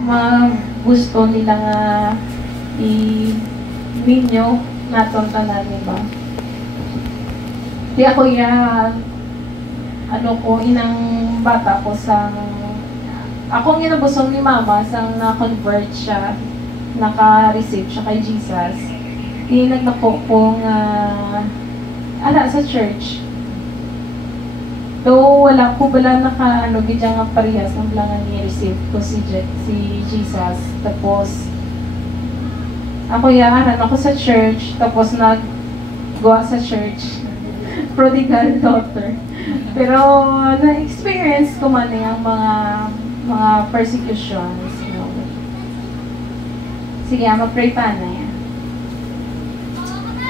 mga gusto nila nga i-video naton tanan, diba? Di ako inang bata ko sa akong ginabusong ni mama sang na-convert siya, naka-receive siya kay Jesus. Di nagdako kong sa church. Though wala ko bala gidya nga parehas ng lang ni-receive ko si Jesus. Tapos ako ako sa church, tapos naggawa sa church. Prodigal daughter. Pero na-experience ko man yung mga persecutions, you know. Sige, mag-pray pa na yan.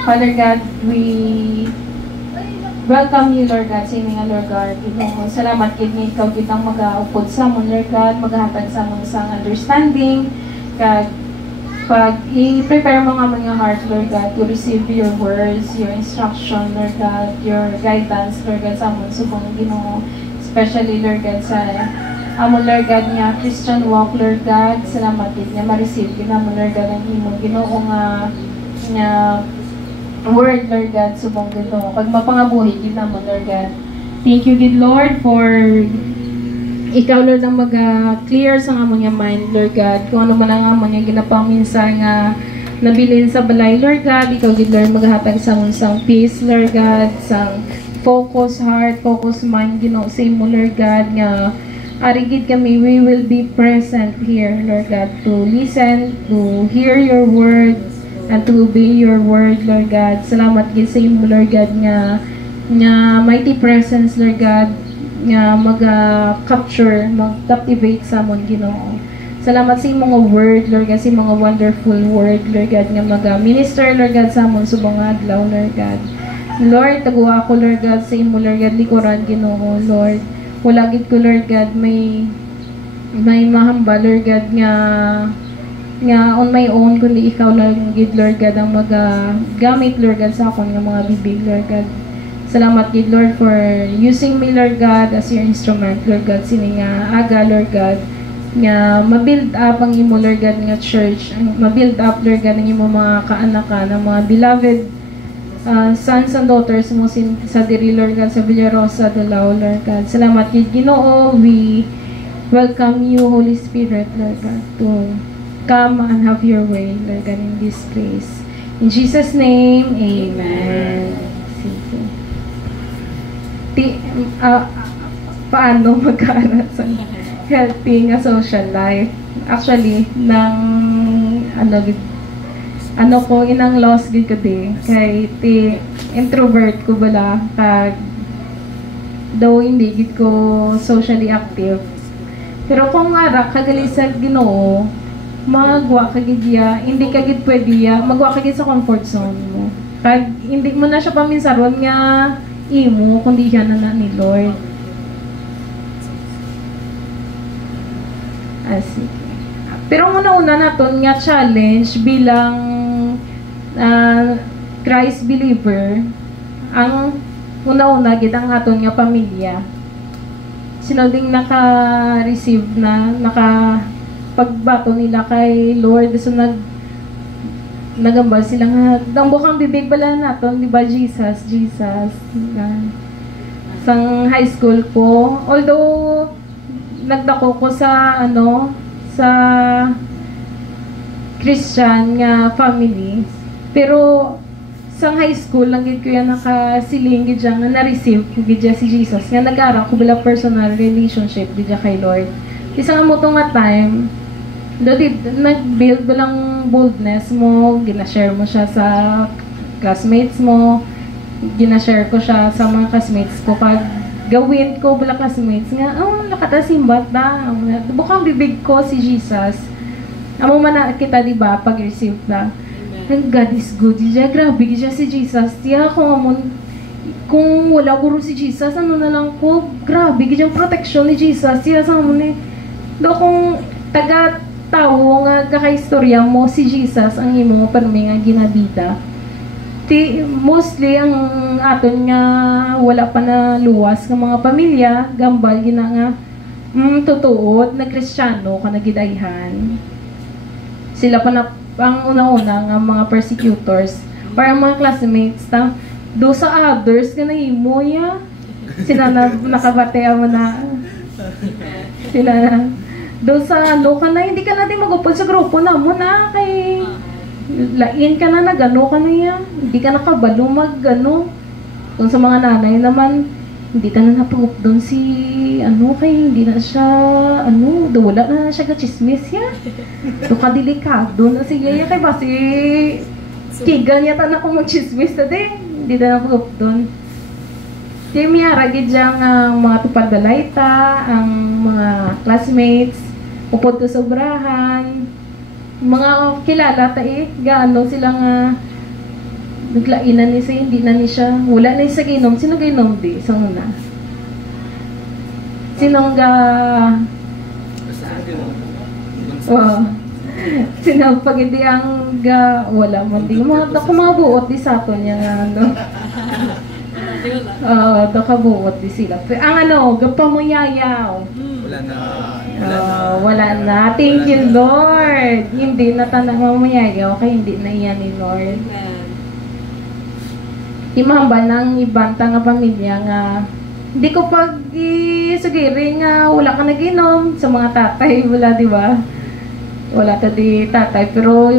Father God, we welcome you, Lord God, sa nga, Lord God. Salamat kid nga ikaw kitang mag-aupod sa mo, Lord God, maghatag sa mo isang understanding, pag i-prepare mo nga mga heart, Lord God, to receive your words, your instruction, Lord God, your guidance, Lord God, sa mo, subong Ginoo, especially, Lord God, sa amo, Lord God, nga Christian walk, Lord God, salamat din nga ma-receive mo, Lord God, ang imo Ginoo nga word, Lord God, subong Ginoo, pag mapangabuhi mo, Lord God. Thank you, good Lord, for ikaw, Lord, ang mag-clear sa among mind, Lord God, kung ano man ang among ginapang minsan nga nabilin sa balay, Lord God, ikaw, good Lord, maghatag sa among sang peace, Lord God, sang focus heart, focus mind, Ginoo, sa imo, Lord God, nga arigid kami, we will be present here, Lord God, to listen, to hear your word, and to obey your word, Lord God. Salamat gid sa imo, Lord God, nga mighty presence, Lord God, nga mag-capture, mag-captivate sa amon, Ginoo. Salamat sa imong word, Lord God, sa mga wonderful word, Lord God, nga mag-minister, Lord God, sa amon subong adlaw, Lord God. Lord, taguha ko, Lord God, sa imo, Lord God, likuran, Ginoo, Lord. Wala gid ko, Lord God, may mahamba, Lord God, nga on my own, kundi ikaw lang gid, Lord God, ang gamit, Lord God, sa akon nga mga bibig, Lord God. Salamat gid, Lord, for using me, Lord God, as your instrument, Lord God, sini nga aga, Lord God, nga ma-build up ang imo, Lord God, nga church, ma-build up, Lord God, ang imo mga kaanakan, ang mga beloved sons and daughters mo sa diri, Lord God, sa Villarosa, Dalao, Lord God. Salamat gid, Ginoo. We welcome you, Holy Spirit, Lord God, to come and have your way, Lord God, in this place. In Jesus' name, amen. Sige. Paano mag-aaral sa healthy nga social life? Actually, ko inang loss gid ko di kay introvert ko bala, kag daw hindi gid ko socially active, pero kung ara kagali sa Ginoo, magwa kagid hindi kagid pwede magwa kagid sa comfort zone mo, kag hindi mo na siya paminsaron nga imo kundi yan na ni Lord. Sige. Pero una-una naton nga challenge bilang Christ believer, ang una-una gid ang aton nga pamilya. Sino ding naka-receive na pagbato nila kay Lord, so nagambal sila nga ang bukang bibig bala naton, di ba, Jesus. Sang high school ko, although nagdako ko sa sa Christian nga family, pero sang high school lang gid ko yan nakasiling gid nga na-receive ko gid si Jesus, nga nag-aral ko bila personal relationship gid kay Lord. Isa nga mo nga time, nag-build ba lang boldness mo, gina-share mo siya sa classmates mo, gina-share ko siya sa mga classmates ko, pag gawin ko bala classmates nga, lakata simbat na, bukang bibig ko si Jesus. Amo man na kita, diba, pag-receive na, God is good, grabe siya si Jesus, tiya kung wala guro si Jesus, ano na lang ko, grabe siya protection ni Jesus, tiya sa mo ni, do kung taga-tawo nga kakaistorya mo si Jesus, ang imo mo parmi nga ginabida. Mostly ang aton nga wala pa na luwas ng mga pamilya, gambal gina nga tutuod na Kristiyano ka nagidayhan. Sila pa na ang una-una nga mga persecutors or ang mga classmates do sa others ka nahimo ya. Sila na nakabatea mo na sila na do sa ka na hindi ka natin magupod sa grupo na mo na kay lain ka na nagano ka na ya. Hindi ka nakabalo magano. Kung sa mga nanay naman hindi ka na napag doon si kay hindi na siya wala na siya gachismis ya. Do ka delikado na siya kay basi kigan yata na kung mag-chismis na din. Hindi na napag doon. Kaya miyara gid ang mga tupadalaita, ang mga classmates, upod to sa obrahan, mga kilala gaano sila nga naglainan ni siya, hindi na ni siya, wala na siya ginom. Sino ginom di? Sa una? Sinong sinong pag hindi ang wala mo di mga buot di sa ato niya buot di sila. Ang gapamuyayaw. Wala na. Thank you, Lord. Hindi na tanang mamuyayaw kaya hindi na iyan ni Lord. Imahambal ng ibanta nga pamilya nga hindi ko sugirin nga wala ka naginom sa mga tatay, wala, di ba? Wala ta di tatay, pero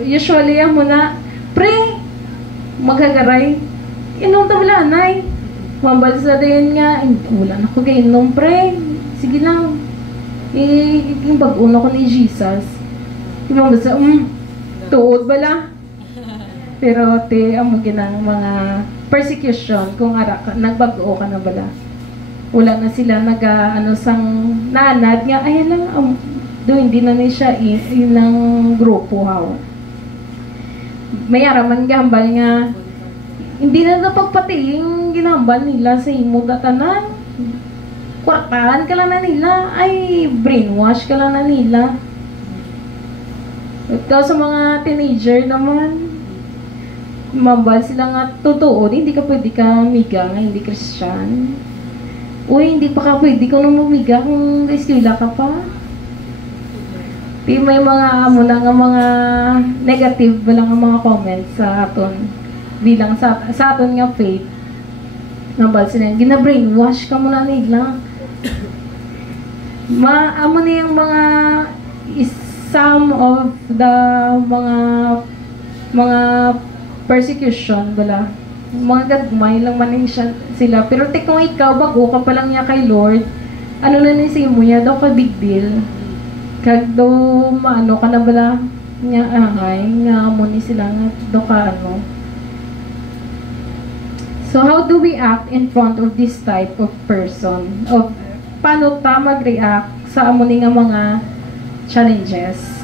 usually mo na pre maghagaray inom ta wala nay mambal sa din nga wala na ko gainom pre sige lang yung bag-una ko ni Jesus ibang basta tuod bala. Pero amo ginang mga persecution kung nagbago ka na bala. Wala na sila sang nanad nga ayan lang hindi na siya inang grupo haw. May araman gambal nga hindi na napagpating ginambal nila sa imo datanan. Kwartahan ka lang na nila ay brainwash ka lang na nila. Ikaw sa mga teenager naman mambal sila nga totoo, hindi ka pwede ka miga nga hindi Christian. Uy, hindi pa ka pwede kung mumiga kung eskwela ka pa. May mga nga mga negative ba lang ang mga comments sa aton bilang sa aton nga faith. Mambal sila, gina-brainwash ka muna nila. Amo na yung mga some of the mga persecution bala mga gagmay lang man sila pero kung ikaw bago ka pa lang niya kay Lord ano na ni simo niya daw ka big deal kag daw maano ka na bala niya nga mo ni sila nga daw ka so how do we act in front of this type of person of paano ta mag-react sa amo ni nga mga challenges.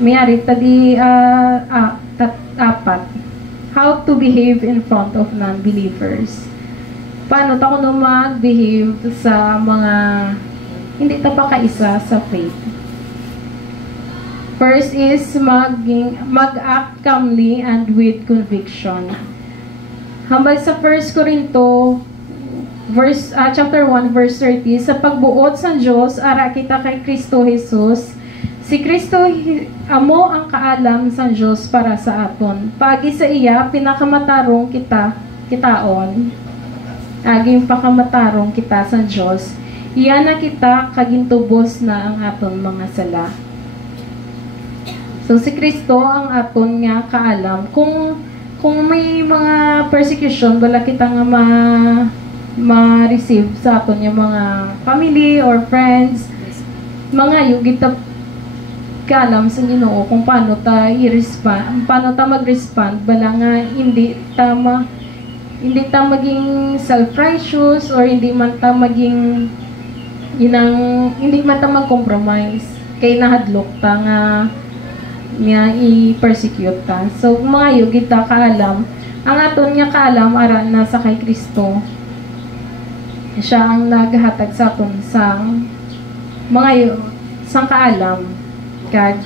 Mayari tadi apat. How to behave in front of non-believers. Paano ta kuno mag-behave sa mga hindi ta pa kaisa sa faith. First is mag-act calmly and with conviction. Hambal sa 1 Corinto chapter 1 verse 30 sa pagbuot sa Dios ara kita kay Kristo Jesus. Si Kristo amo ang kaalam sa Dios para sa aton. Pagi sa iya pinakamatarong kitaon. Aging pakamatarong kita sa Dios. Iya na kita kagintubos na ang aton mga sala. So si Kristo ang aton nga kaalam kung may mga persecution wala kita nga ma-receive sa aton yung mga family or friends mga yugita kalam sa Ginoo kung paano ta mag-respond bala nga hindi ta maging self-righteous or hindi man ta mag-compromise kay nahadlok ta nga i-persecute ta. So mga yugita kaalam ang aton nga kaalam ara na sa kay Kristo. Siya ang naghatag sa aton sang mga sang kaalam kag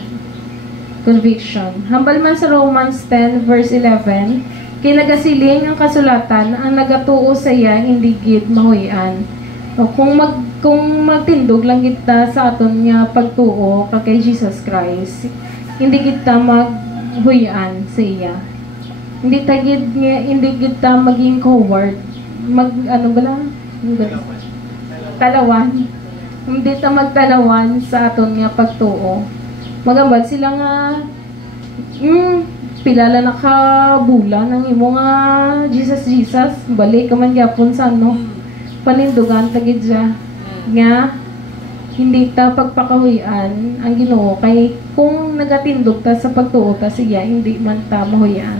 conviction. Hambal man sa Romans 10 verse 11, kay nagasiling ang kasulatan ang nagatuo sa iya hindi gid mahuy-an. O kung magtindog lang kita sa aton nga pagtuo kay Jesus Christ, hindi kita maghuyaan sa iya. Hindi kita maging coward. Ano ba lang? Talawan. Hindi ta magtalawan sa aton nga pagtuo. Magambal sila nga pilala na ka bulan ng imo nga Jesus, balik ka man gyapon sa ano, panindugan tagid siya nga hindi ta pagpakahuyan ang Ginoo kay kung nagatindog ta sa pagtuo ta siya hindi man ta mahuyan.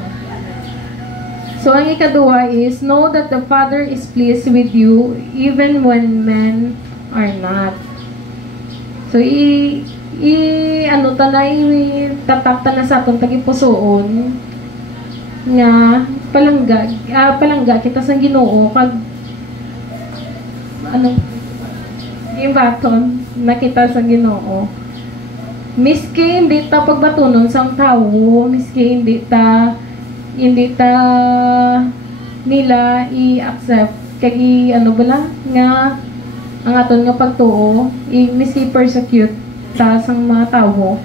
So ang ikaduha is know that the Father is pleased with you even when men are not. So ano ta na tatakta na sa atong tagipusoon nga palangga kita sa Ginoo kag ano yung baton nakita sa Ginoo miski hindi ta pagbatunon sang tawo, miski hindi ta nila i-accept kay ano bala nga ang aton nga pagtuo miski persecute ta sang mga tawo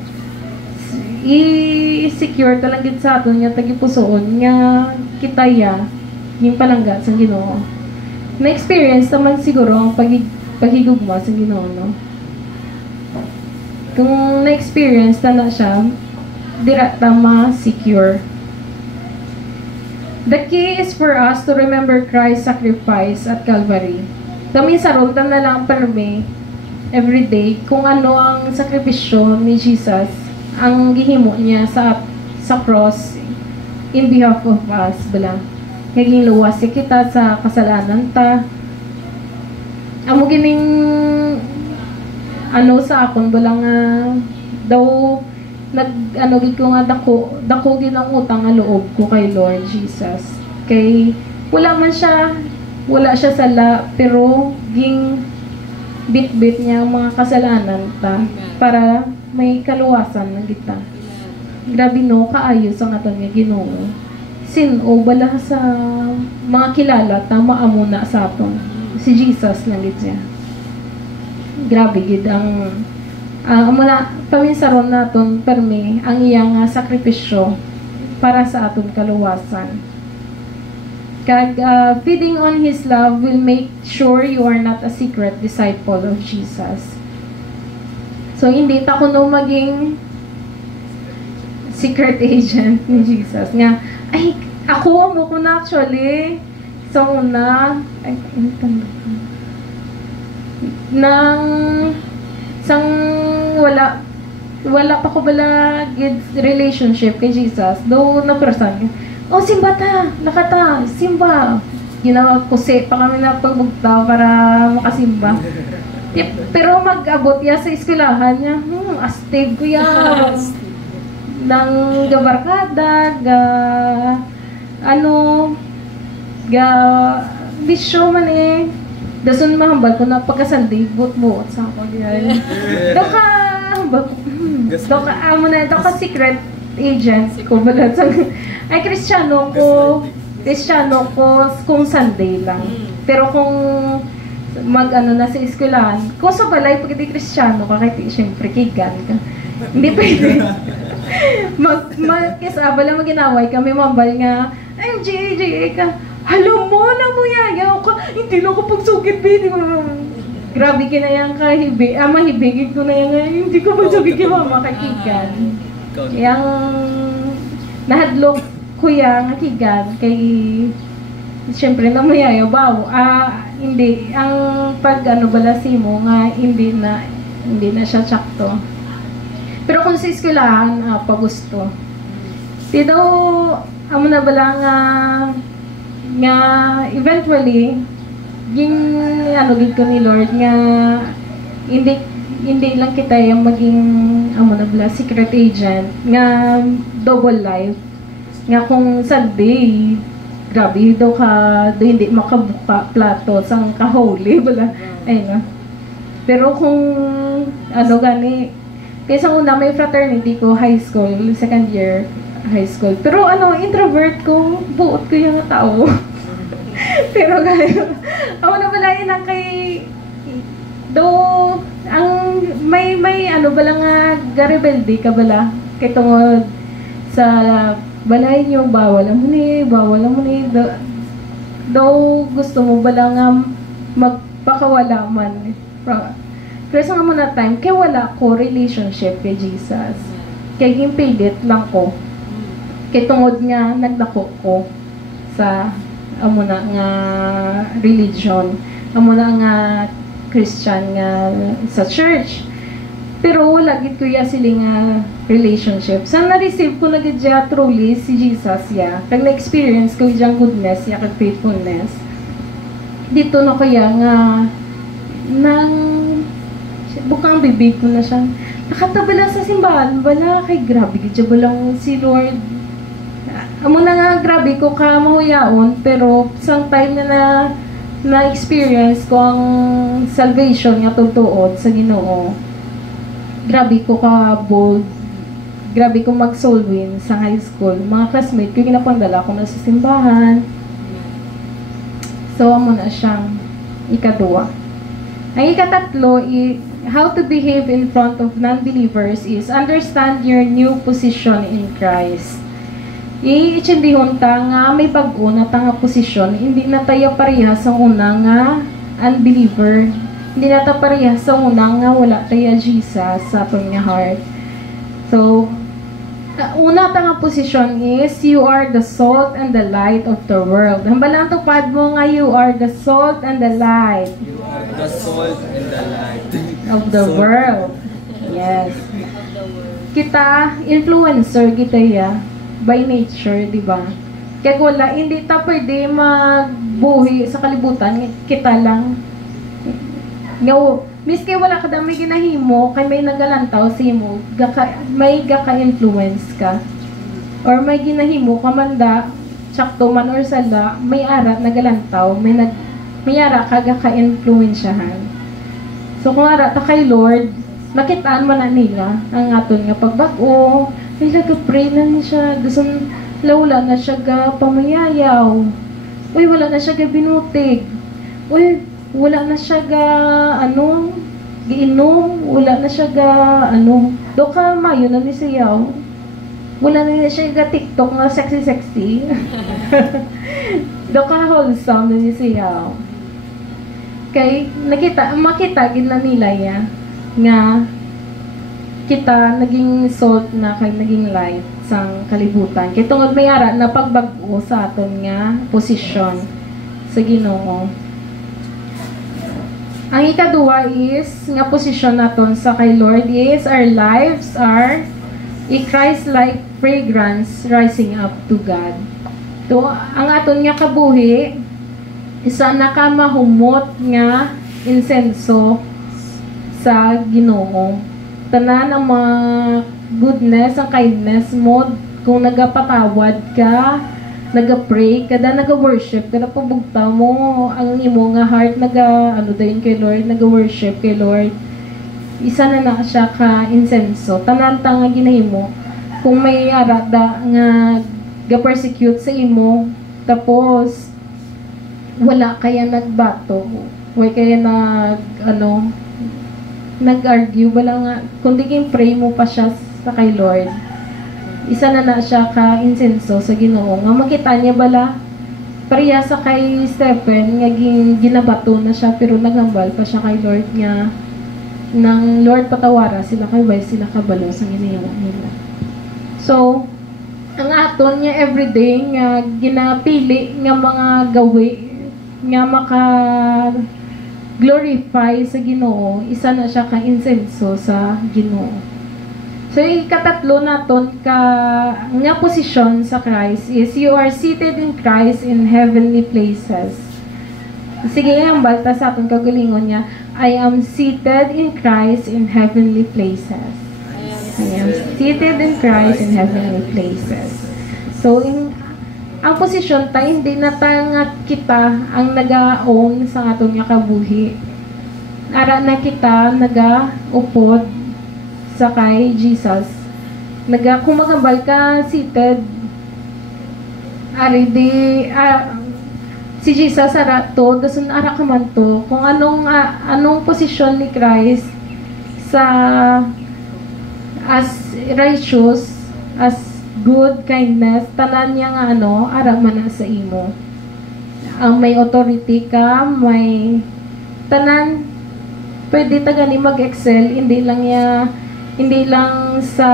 i-secure talaga sa aton nga tagipusoon nga kitaya yung palangga sa Ginoo. Na-experience naman siguro ang paghigugma sa Ginoo, no? Kung na-experience na siya, dira tama secure. The key is for us to remember Christ's sacrifice at Calvary. Kami sarundan na lang perme everyday kung ano ang sakripisyo ni Jesus ang gihimo niya sa cross in behalf of us bala. Naging luwas kita sa kasalanan ta. Amo gining ano sa akon bala nga daw ano gid ko nga dako gid ang utang nga loob ko kay Lord Jesus. Kay wala siya sala pero ging bit-bit niya ang mga kasalanan ta para may kaluwasan na kita. Grabe no kaayo sa aton nga Ginoo. Sin-o bala sa mga kilala ta maamuna sa aton si Jesus lang gid siya. Grabe gid ang muna paminsaron naton permi ang iyang sakripisyo para sa aton kaluwasan. Kag feeding on His love will make sure you are not a secret disciple of Jesus. So hindi ta kuno maging secret agent ni Jesus nga ay ako mo ko na actually so una ay nang sang wala pa ko bala good relationship kay Jesus do na person simba ta nakata simba ginawa ko pa kami na pagbugtaw para makasimba. Pero mag-abot ya sa eskwelahan niya astig ko ya nang gabarkada bisyo man dason mahambal ko na pagkasanday buot sa ako diyan doka hambal ko doka amo na doka secret agent ko balat ay Kristiyano ko kung Sunday lang pero kung na sa eskwelahan kung sa balay pag hindi Kristiyano ka kaya siyempre kigan ka hindi pwede mag-kisabala maginaway kami mambal nga ay J.A. ka halo mo na mo yayaw ka hindi lang ako pagsugit baby grabe kinayang mahibigin ko na yan hindi ko pagsugit yung mama kakigan yung nahadlok ko yung kigan kay siyempre na mo yayaw hindi ang pag balasi mo nga hindi na siya tsakto. Pero kung sa eskwelahan, pagusto. Dito, amo na bala nga eventually, gid ko ni Lord nga hindi lang kita yung maging secret agent nga double life. Nga kung Sunday, grabe daw hindi makabuka plato sang kahuli bala. Ayun. Pero kung gani kaysa una may fraternity ko high school, second year high school. Pero introvert ko, buot ko yung tao. Pero ako na pala yun ang kay Though, may ano bala nga garebelde ka bala kay tungod sa balay nyo bawal mo ni though gusto mo bala nga magpakawala man pero sa nga muna time kay wala ko relationship kay Jesus kay gimpilit lang ko kay tungod nga nagdako ko sa amo na nga religion amo na nga Christian nga sa church. Pero wala gid ko ya sila nga relationship. So na-receive ko na gid ya truly si Jesus ya. Kag na-experience ko yung goodness ya kag faithfulness. Dito na kaya nga nang bukang bibig ko na siya. Nakatabala sa simbahan, bala kay grabe gid ya balang si Lord. Amo na nga grabe ko ka mahuyaon pero sang time na experience ko ang salvation nga tugtuod sa Ginoo. Grabe ko ka bold. Grabe ko mag soul win sa high school. Mga classmate ko ginapandala ko na sa simbahan. So amo na siyang ikaduwa. Ang ikatatlo how to behave in front of non-believers is understand your new position in Christ. I-itsindihon ta nga may bago na ta nga posisyon, hindi na tayo parehas sa una nga unbeliever. Hindi na tayo parehas sa una nga wala tayo Jesus sa atong nga heart. So, una ta nga posisyon is you are the salt and the light of the world. Hambalang tupad mo nga you are the salt and the light. You are the salt and the light of the world. Yes. Kita influencer kita ya. By nature, di ba? Kaya wala, hindi ta pwede magbuhi sa kalibutan, kita lang. No, miski wala ka may ginahimo, kay may nagalantaw sa imo, may gaka-influence ka. Or may ginahimo ka manda, sakto man or sala, may ara nagalantaw, may ara ka gaka-influensyahan. So kung ara ta kay Lord, nakitaan man na nila ang aton nga pagbago, ay nag-pray na siya. Dasan, wala na siya pamayayaw. Uy, wala na siya binutig. Uy, wala na siya giinom. Wala na siya do ka mayo na ni siyaw. Wala na siya TikTok na sexy. Do ka wholesome na ni siyaw. Kay, makita gid na nila ya, nga, kita naging salt na kay naging light sang kalibutan. Kaya tungod may ara na pagbago sa aton nga posisyon sa Ginoo. Ang ikaduwa is nga posisyon naton sa kay Lord is our lives are a Christ-like fragrance rising up to God. To ang aton nga kabuhi isa nakamahumot nga insenso sa Ginoo. Tanan ang mga goodness, ang kindness mo, kung nagapatawad ka, nagapray, kada naga-worship, kada pabugta mo, ang imo nga heart, dayon kay Lord, naga-worship kay Lord, isa na siya ka insenso. Tanan ta nga ginahimo, kung may arada nga ga-persecute sa imo, tapos, wala kaya nagbato, wala kaya nag-argue, wala nga, kundi pray mo pa siya sa kay Lord. Isa na siya ka insenso sa Ginoo. Nga makita niya bala, pareha sa kay Stephen, nga ginabato na siya, pero naghambal pa siya kay Lord nga, nang Lord patawara sila kay Bay, sila kabalo sa ginawa nila. So, ang aton niya everyday nga ginapili nga mga gawi nga glorify sa Ginoo, isa na siya ka insenso sa Ginoo. So, ikatatlo naton nga posisyon sa Christ is you are seated in Christ in heavenly places. Sige, ang balta sa aton kagalingon niya, I am seated in Christ in heavenly places. I am seated in Christ in heavenly places. So, ang posisyon tayo, hindi na nga kita ang nag-own sa atong nga kabuhi. Ara na kita nag-upod sa kay Jesus. Kung magambal ka seated, ari di, si Jesus ara to, dasun ara ka man to, kung anong posisyon ni Christ sa as righteous, as good, kindness, tanan niya nga ara man na sa imo. Ang may authority ka, may tanan, pwede tagani mag-excel, hindi lang sa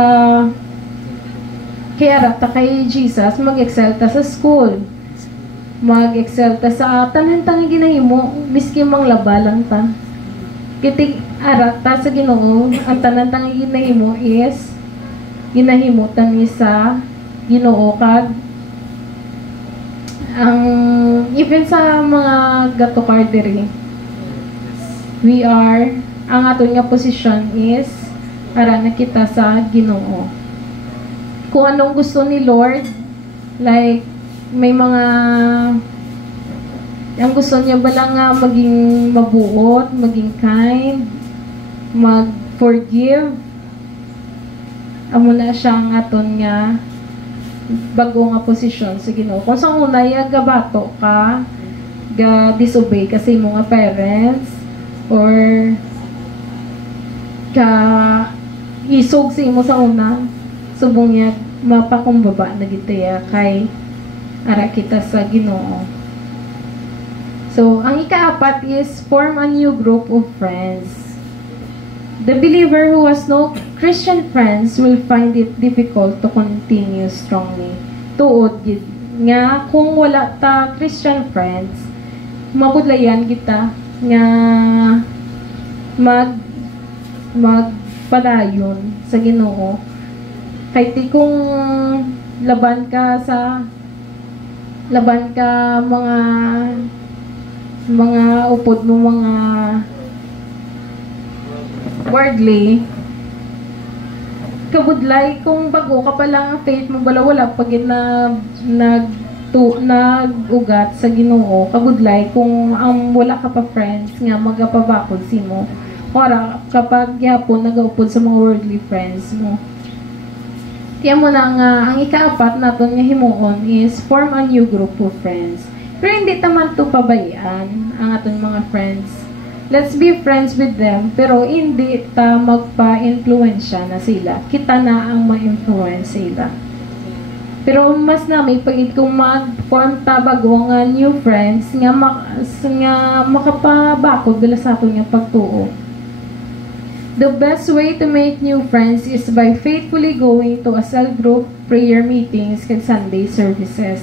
kaya ta kay Jesus, mag-excel ta sa school, mag-excel ta sa tanan tang ginahimo, miski mang laba lang ta. Kitig arat ta sa Ginoo, ang tanan tang ginahimo is ginahimutan ni sa Ginoo kag ang even sa mga gatokar diri, ang aton nga posisyon is ara na kita sa Ginoo. Kung anong gusto ni Lord, like may mga ang gusto niya ba lang nga maging mabuot, maging kind, mag-forgive, amo na siya ang aton nga bago nga posisyon sa Ginoo. Kung sa una gabato ka, disobey kasi mga parents, or ka isog sa imo sa una, subong niya mapakumbaba na gitaya kay ara kita sa Ginoo. So, ang ikaapat is form a new group of friends. The believer who has no Christian friends will find it difficult to continue strongly. Tuod gid nga kung wala ta Christian friends, mabudlayan kita nga magpadayon sa Ginoo. Kay ti kung laban ka mga upod mo, mga worldly, kabudlay kung bago ka pa lang ang faith mo, wala pag nag-ugat sa Ginoo, kabudlay kung wala ka pa friends nga magapabakod si mo, para kapag yapon nagaupod sa mga worldly friends mo. Kaya mo na nga, ang ikaapat natin nga himuon is form a new group of friends. Pero hindi taman to pabayaan ang ating mga friends. Let's be friends with them, pero hindi ta magpa-influensya na sila. Kita na ang ma-influence sila. Pero mas may pagid kung mag-form ta bago nga new friends nga makapabakod dala sa aton nga pagtuo. The best way to make new friends is by faithfully going to a cell group, prayer meetings, and Sunday services.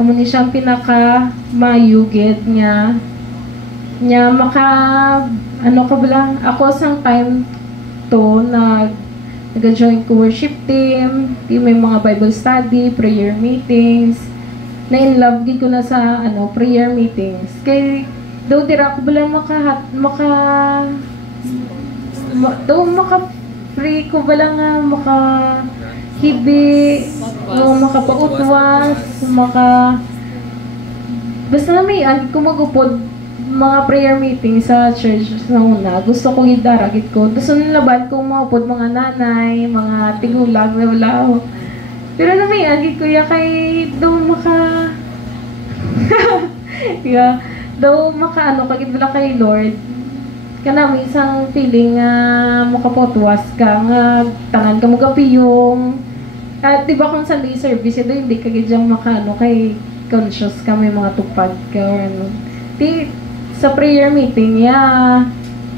Amo ni siyang pinaka-mayugid niya ako sang time to nag-join ko worship team, may mga Bible study, prayer meetings. Na-in-love gid ko na sa prayer meetings. Kay daw dira ko bala maka-free ko bala nga makahibi, makapautwas, basta na may ko magupod mga prayer meeting sa church sa una. Gusto ko gidaragit ko. Gusto nalaban kong maupod mga nanay, mga tigulang na wala. Pero na may agit ko kay daw daw kagit wala kay Lord. Kanami isang feeling makapotwas ka nga tangan ka mo gapiyong. At diba kung Sunday service ito hindi ka gidyang kay conscious ka, may mga tupad ka or sa prayer meeting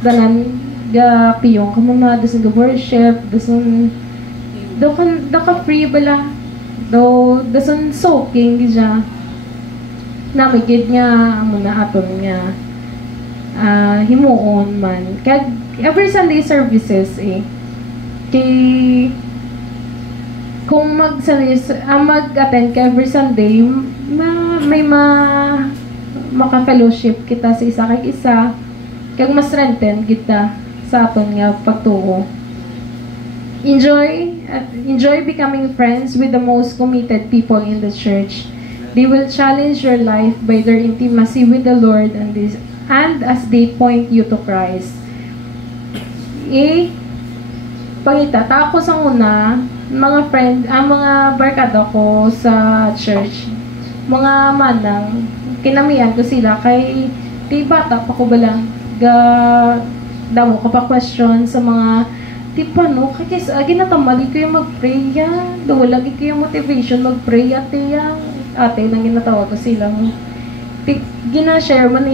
danan gapiyong ka mo dasan worship, dasan ka free bala, dasan soaking gidya namigid nga muna aton nga himuon man kag every Sunday services kay kung mag-attend ka every Sunday may maka-fellowship kita sa isa kay isa kag mas strengthen kita sa aton nga pagtuo. Enjoy becoming friends with the most committed people in the church. They will challenge your life by their intimacy with the Lord and as they point you to Christ. Pangitata ko sa una, mga barkada ko sa church, mga manang, kinamian ko sila kay di bata pa ko ba lang damo ka pa question sa mga di paano kay ginatamali ko yung mag-pray wala lagi ko yung motivation mag-pray ate nang ginatawag ko silang gina-share man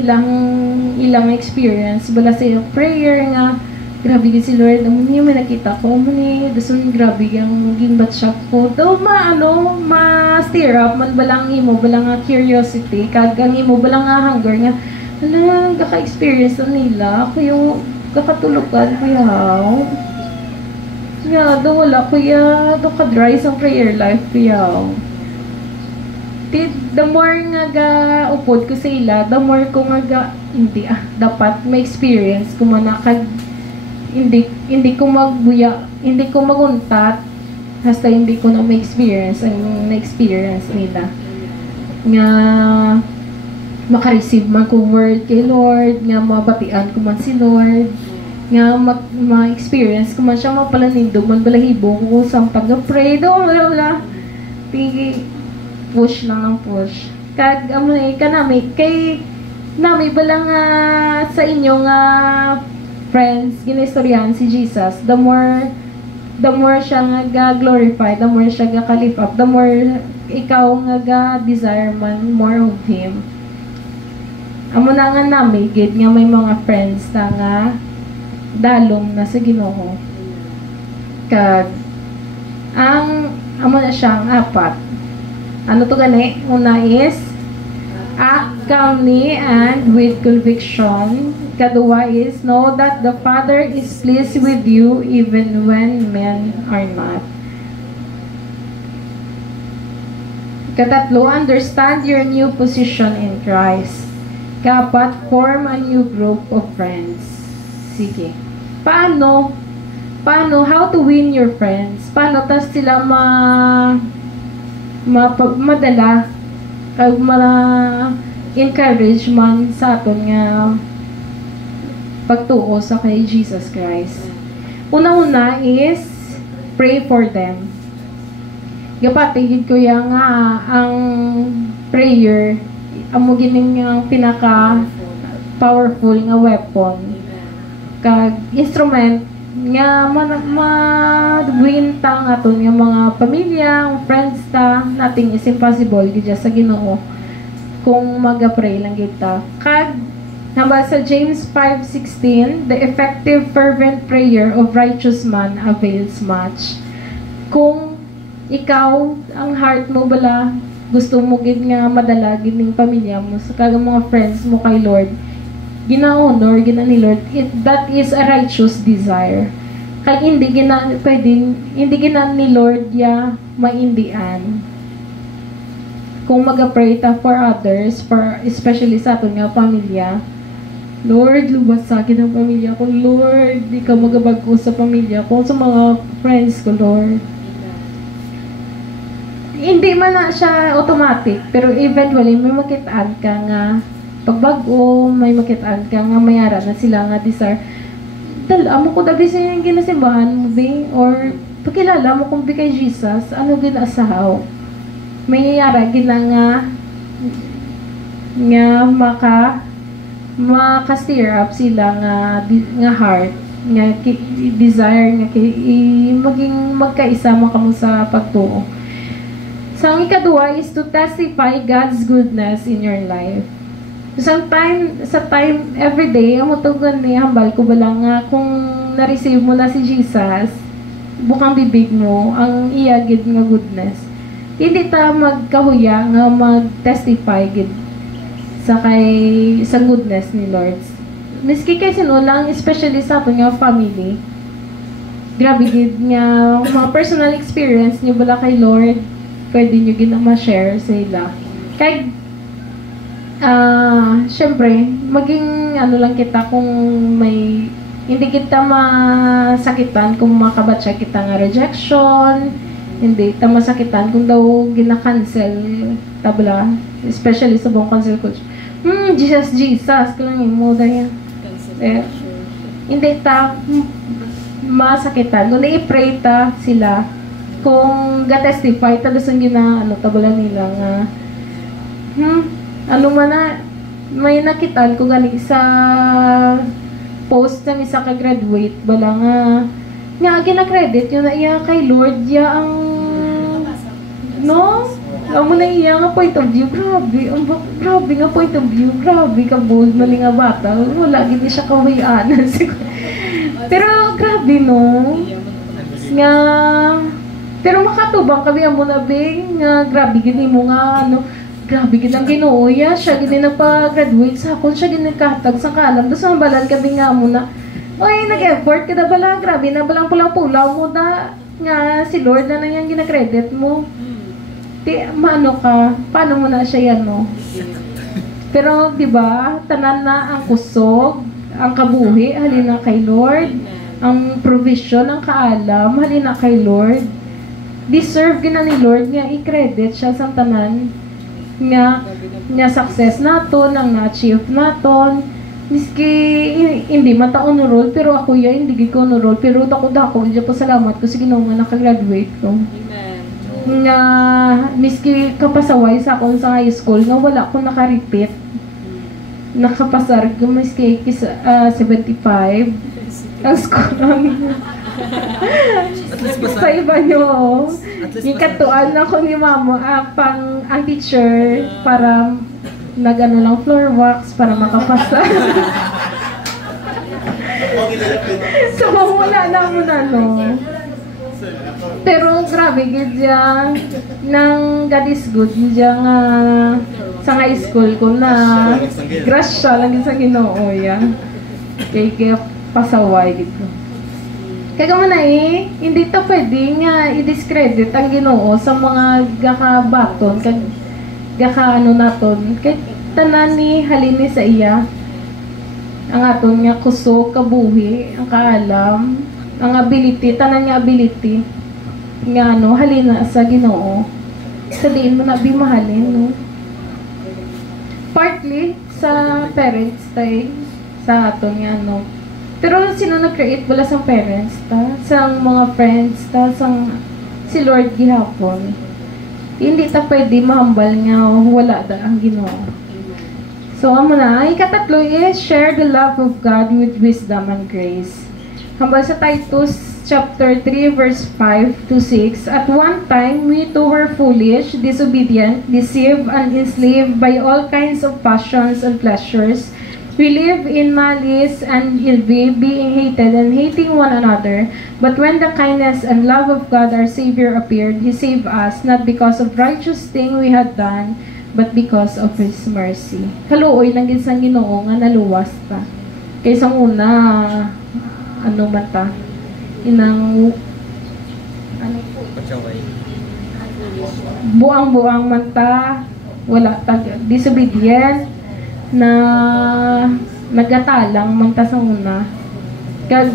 ilang experience bala sa prayer nga grabe din si Lord yung may nakita ko dasun grabe yung gimbat siya ko daw ma-stir up man balang imo balang curiosity kag ang imo balang hunger nga gaka-experience na nila ako yung kakatulugan kuya daw wala kuya daw ka-dry sa prayer life kuya the more nga upod ko sa ila the more ko nga hindi dapat may experience ko man hindi ko magbuya, hindi ko maguntat hasta hindi ko na ma-experience ang na-experience nila. Nga makareceive man ko word kay Lord, nga mabatian ko man si Lord, nga ma-experience ko man siya mapalanindog, man balahibo ko sa pag-pray, wala. Push lang ng push. Kag, kanami, kay nami balang sa inyong friends, ginaistoryahan si Jesus, the more siya nga glorify, the more siya ga lift up, the more ikaw nga desire man more of Him. Amo na nga nami, gid nga may mga friends na nga dalong na sa Ginoo. Kag, amo na siyang apat. Ano to gani? Una is, act calmly and with conviction. Kadua is, know that the Father is pleased with you even when men are not. Katatlo, understand your new position in Christ. Kapat, form a new group of friends. Sige. Paano, how to win your friends? Paano tas sila madala kag encourage man sa aton nga pagtuo sa kay Jesus Christ. Una-una is pray for them. Gapatigid ko yang ang prayer amo gining ang pinaka powerful nga weapon kag instrument nga madwinta nga aton nga mga pamilya, friends ta, nothing is impossible gid sa Ginoo kung maga-pray lang kita. Kag hambal sa James 5:16, the effective fervent prayer of righteous man avails much. Kung ikaw ang heart mo bala gusto mo gid nga madala gid ning pamilya mo sa kag mga friends mo kay Lord, gina-honor gina ni Lord, that is a righteous desire. Kag hindi gina ni Lord maindian. Kung mag-pray ta for others, especially sa aton nga pamilya, Lord, luwas sa akin ang pamilya ko. Lord, di ka magabag ko sa pamilya ko, sa mga friends ko, Lord. Hindi man na siya automatic, pero eventually may makitaan ka nga pagbago, may makitaan ka nga mayara na sila nga desire. Amo ko dabi sa yung ginasimbahan mo, be? Or pakilala mo kung be kay Jesus, ano ginasahaw? May yara gina nga maka-stir up sila nga heart, nga desire nga maging magkaisa mo kamo sa pagtuo. So, ang ikadua is to testify God's goodness in your life. Sa time, everyday, ang mutugan ni hambal ko balang nga kung na-receive mo na si Jesus, bukang bibig mo, ang iyagid nga goodness. Hindi ta magkahuya nga mag-testify gid sa goodness ni Lord. Miski kay sinulang, especially sa ato nga family, grabe gid nga mga personal experience niyo bala kay Lord, pwede nyo ginama-share sa ila. Kaya, syempre, maging lang kita kung may, hindi kita masakitan kung makabatsa kita nga rejection, hindi kita masakitan kung daw gina-cancel, tabla, especially sa buong cancel culture. Jesus, kailangan mo dahil. Hindi ta masakitan. Kung i-pray ta sila, kung ga-testify, talagang tabala nila nga, ano man na, may nakitaan ko gani sa post ng isa ka graduate bala nga gina-credit yun na iya kay Lord ya ang no amo na iya nga point of view grabe nga point of view grabe ka bold na nga bata wala gid siya kawayanan pero grabe no nga pero makatubang kami amo na bing nga grabe gid mo nga ano grabe gid ang Ginoo ya siya gid nagpa-graduate sa akon siya gid nagkahatag sa kalam dos ang balan kami nga mo na oy nag-effort kada bala grabe na balang pulaw mo na nga si Lord na nang gina-credit mo di maano ka paano mo na siya yan no pero di ba tanan na ang kusog ang kabuhi halina kay Lord ang provision ang kaalam halina kay Lord deserve gina ni Lord nga i-credit siya sa tanan nga success naton ang na-achieve naton miski hindi man ta honor roll pero ako ya hindi gid ko honor roll pero dako di pa salamat ko sa Ginoo nga naka-graduate ko nga miski kapasaway sa akong sa high school nga wala ko naka-repeat nakapasar ko miski 75 ang score sa iba nyo yung katuan ako ni mama pang ang teacher para nagano lang floor wax para makapasa so wala na mo na no pero grabe gid ya nang God is good diya nga sa high school ko na grasya lang sa Ginoo ya kay pasaway gid ko kaya man hindi to pwede nga i-discredit ang Ginoo sa mga gakabaton, gaka-ano naton, kay tanan ni halini sa iya, ang aton nga kusog, kabuhi, ang kaalam, ang ability, tanan nga ability, nga ano, halina sa Ginoo, sa diin mo na bimahalin, no? Partly sa parents tayo, sa aton nga ano, pero sino nag-create wala sang parents ta, sang mga friends ta, sang si Lord gihapon. Hindi ta pwede mahambal nga wala da ang Ginoo. So amo na, ikatatlo is share the love of God with wisdom and grace. Hambal sa Titus chapter 3 verse 5 to 6, at one time we too were foolish, disobedient, deceived and enslaved by all kinds of passions and pleasures. We live in malice and envy, being hated and hating one another. But when the kindness and love of God our Savior appeared, He saved us, not because of righteous thing we had done, but because of His mercy. Haluoy lang din sa Ginoo nga naluwas ta. Kaysa una, ano man ta, inang, ano po, buang-buang man ta, wala ta, disobedient, na nagatalang man ta sa una kag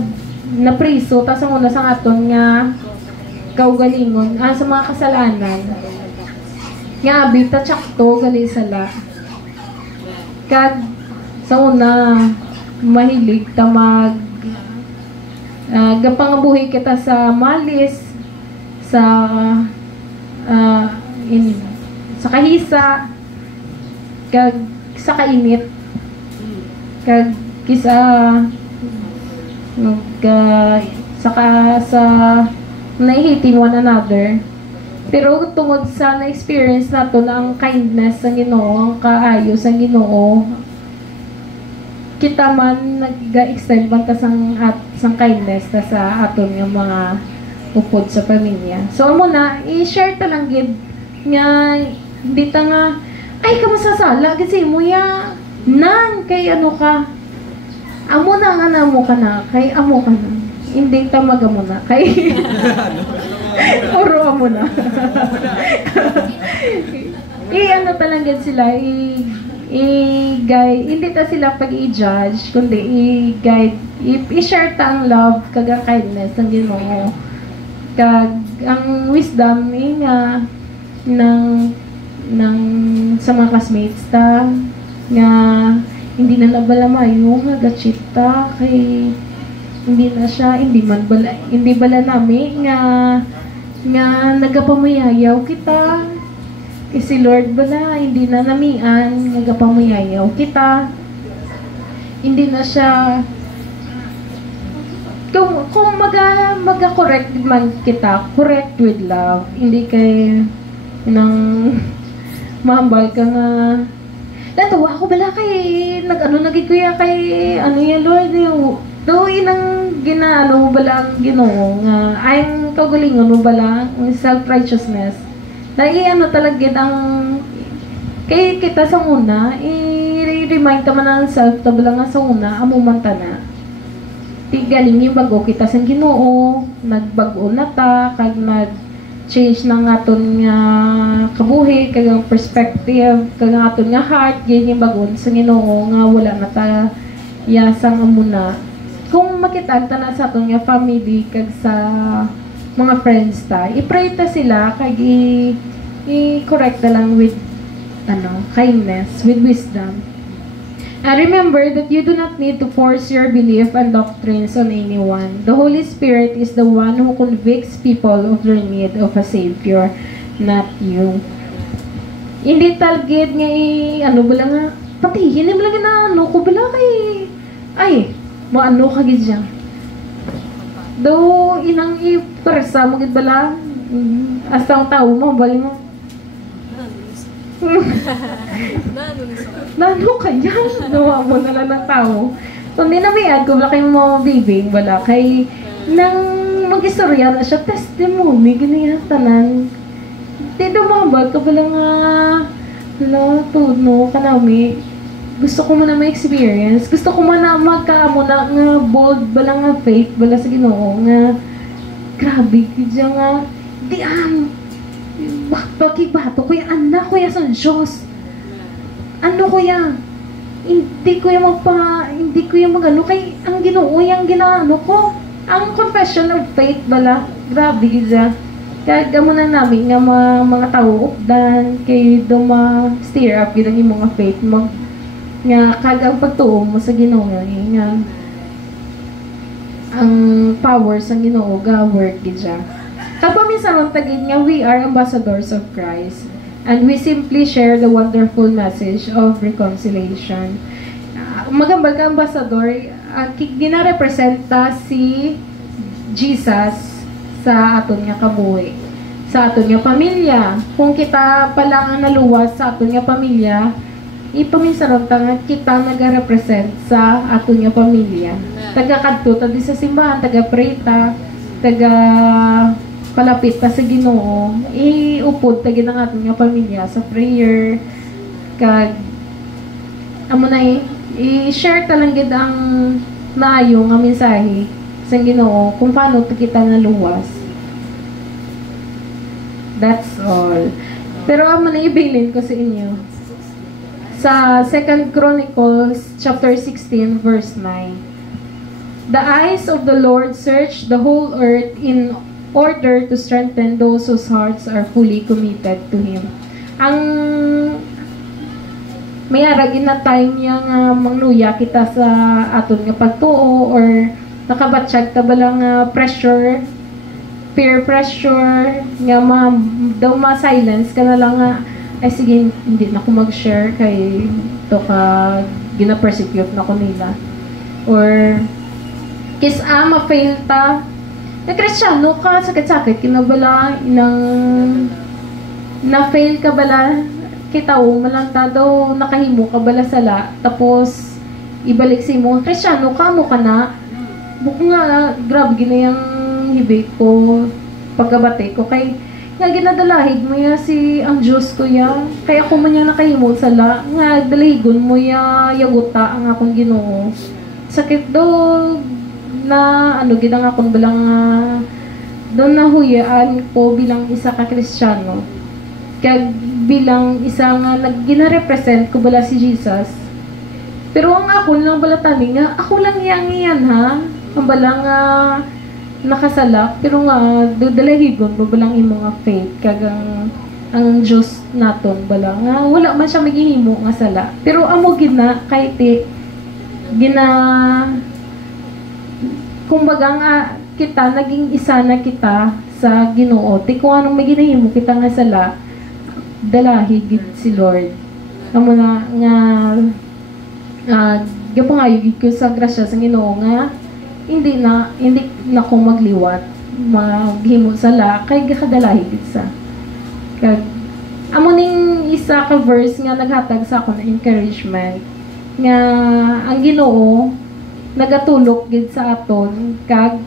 napriso ta sa una sa aton nga kaugalingon sa mga kasalanan nga abi ta tsakto gali sala kag sa una mahilig ta mag gapangabuhi kita sa malis sa sa kahisa kag sa kainit kag kisa saka sa nahihiting one another pero tungod sa na-experience nato na ang kindness ng Ginoo ang kaayos ng Ginoo kita man nag-extend man ta sang kindness ta sa aton nga mga upod sa pamilya so amo na i-share ta lang gid nga di ta nga ay, kamasasala, kasi mo ya, nan, kay ano ka, amo na nga na mo ka na, kay amo ka na, hindi ta magamo na, kay, oro amo na. Ano talaga sila, i-guide, hindi ta sila pag-i-judge, kundi i-guide, i-share ta ang love, kag ang kindness, ang Ginoo, kag ang wisdom, nga, ng sa mga classmates ta nga hindi na nabalamayo nga gatchit ta kay hindi na siya hindi bala nami nga nagapamayayaw kita si Lord bala hindi na namian nagapamayayaw kita, hindi na siya kung maga-correct man kita, correct with love, hindi kay nang mahambal ka nga natuwa ako bala kay naging kuya kay ano yan Lord yung do inang ginaano bala ang Ginoo nga ayang kagalingon mo bala ang self-righteousness na ano talaga ang kay kita sa una i-remind naman ang self tabla nga sa una amumanta na galing yung bago kita sa Ginoo nagbago na ta kag nag-change ng aton nga kabuhi kag ang perspective kag ang aton nga heart ganyan yung bago sa Ginoo nga wala na ta yasang amuna kung makita ta na sa aton nga family kag sa mga friends ta i-pray ta sila kag i-correct na lang with kindness with wisdom. And remember that you do not need to force your belief and doctrines on anyone. The Holy Spirit is the one who convicts people of their need of a Savior, not you. Hindi talgid nga bala nga, pati, hindi bala nga ko bala kay, maano ka gid siya. Do, inang iparsa mo gid bala, asang tao mo, bali mo. Nano kaya? Nawa mo na lang ng tao. So, hindi na may ad ko, wala kayong mga bibing, wala kay nang mag-istorya na siya, testimony, ganyan, tanan. Hindi dumabag ka pala nga, tuno, kanami. Gusto ko muna may experience. Gusto ko muna magkaamo na nga bold, bala nga faith, bala sa Ginoo, nga grabe, kaya nga, bato kuya anak kuya sa Diyos kuya hindi ko yung magano kay ang Ginoo yung ginaano ko ang confession of faith bala grabe gid kaya gamo na namin nga mga tao dan kay steer up gid ang mga faith nga kagang pagtuo mo sa Ginoo nga ang power sa Ginoo ga work gid siya. Kapaminsan tagid nga we are ambassadors of Christ and we simply share the wonderful message of reconciliation. Magambal ka ambassador, ginarepresenta si Jesus sa aton nga kabuhi, sa aton nga pamilya. Kung kita palang naluwas sa aton nga pamilya, ipaminsan nga kita nagarepresent sa aton nga pamilya. Taga-kadto ta di sa simbahan, taga-preta, palapit ta sa Ginoo, iupod tagi ng ating nga pamilya sa prayer kag amo na i-share ta lang gid ang maayo nga mensahe sa Ginoo kung paano kita naluwas. That's all. Pero amo na ibilin ko sa inyo sa 2 Chronicles chapter 16 verse 9. The eyes of the Lord search the whole earth in order to strengthen those whose hearts are fully committed to Him. Ang may aragin na time niya nga mangluya kita sa aton nga pagtuo or nakabatsyag ta balang pressure, peer pressure nga daw ma-silence ka na lang nga ay sige hindi na ko mag-share kay to ka gina-persecute na ko nila or ma-fail ta na Kristiyano ka, sakit-sakit, kinabala, na-fail ka bala, kita malanta daw, nakahimo ka bala sala, tapos, ibalik si mo, Kristiyano ka, mo ka na, buko nga, grabe, ginayang hibig ko, pagkabate ko, kay, nga ginadalahig mo ya si, ang Diyos ko ya, kaya ako man yung nakahimo sala, nga, dalahigon mo ya, yaguta, ang akong Ginoo, sakit daw, na ginang akong bilang doon nahuyaan ko bilang isa ka Kristiyano kag bilang isa nga gina-represent ko bala si Jesus pero ang ako lang bala tani nga ako lang yan ha ang bala nga nakasalak pero nga dudalahigon mo balang imong nga faith kag ang Diyos naton bala nga wala man siya maghihimo nga sala pero amo gina kay ti gina kumbaga nga kita naging isa na kita sa Ginoo ti kung anong may ginahimo kita nga sala dalahi gid si Lord. Amo na nga gapangayo gid ko sa grasya sa Ginoo nga hindi na ko magliwat maghimo sala kay gakadalahi gid sa. Kag amo ning isa ka verse nga naghatag sa akon encouragement nga ang Ginoo nagatulok gid sa aton kag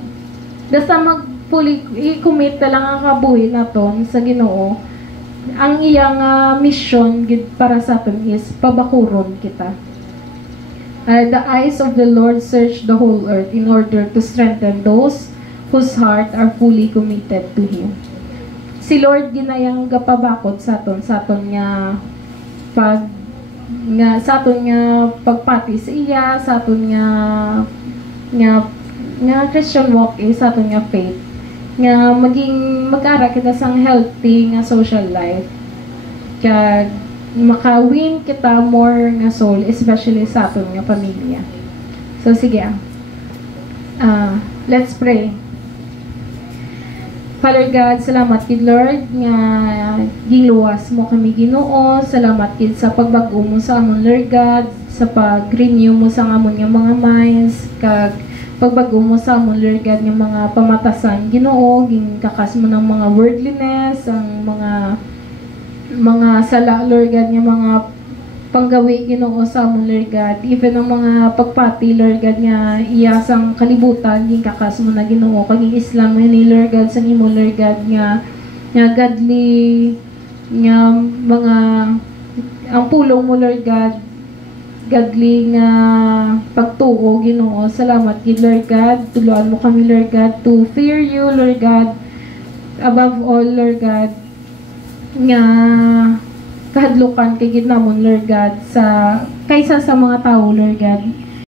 basta fully i-commit na lang ang kabuhi naton sa Ginoo. Ang iyang mission gid para sa aton is pabakuron kita. The eyes of the Lord search the whole earth in order to strengthen those whose heart are fully committed to Him. Si Lord ginayang gapabakot sa aton nga sa aton nga pagpati sa iya, sa aton nga Christian walk sa aton nga faith, nga mag-ara kita sang healthy nga social life, kag makawin kita more nga soul, especially sa aton nga pamilya. So sige, let's pray. Father God, salamat kid Lord nga giluwas mo kami Ginoo. Salamat kid sa pagbago mo sa amon Lord God, sa pag-renew mo sa amon nga mga minds, kag pagbago mo sa amon Lord God nga mga pamatasan Ginoo, gingkakas mo ng mga worldliness, ang mga sala Lord God nga mga panggawi Ginoo sa amon Lord God, even ang mga pagpati Lord God nga iyasang kalibutan gingkakas mo na Ginoo, kag Islam ni Lord God sa imo Lord God nga godly nga mga ang pulong mo Lord God, godly nga pagtuo Ginoo. Salamat gid Lord God, tuluan mo kami Lord God to fear you Lord God above all Lord God, nga kahadlukan kay gid namon Lord God sa kaysa sa mga tao Lord God.